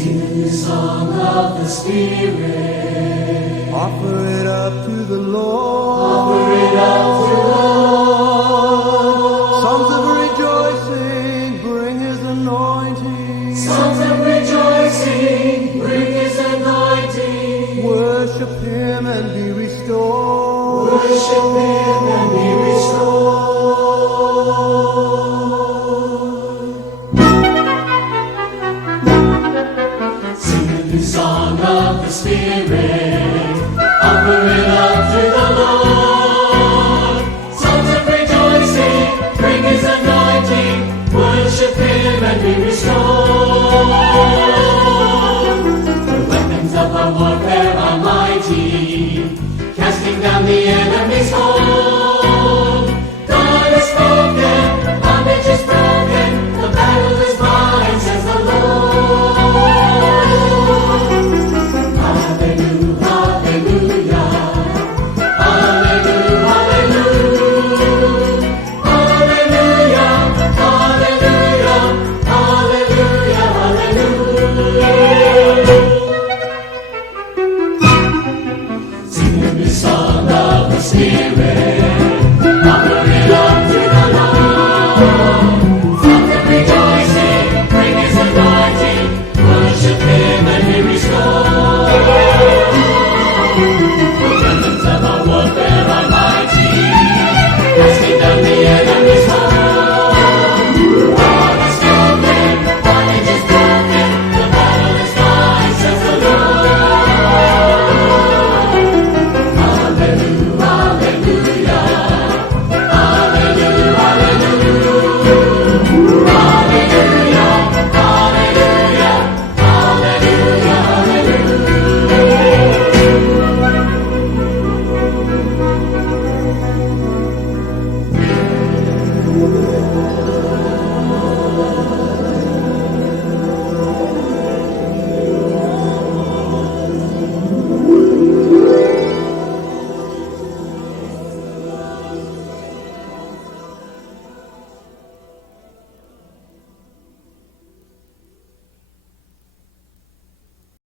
Sing a new song of the Spirit. Offer it up to the Lord. Offer it up to the Lord. Songs of rejoicing, bring His anointing. Songs of rejoicing, bring His anointing. Worship Him and be restored. Worship Him and be restored. Sing a new song of the Spirit. Offer it up to the Lord. Songs of rejoicing, bring His anointing. Worship Him and be restored. The weapons of our warfare are mighty, casting down the enemy.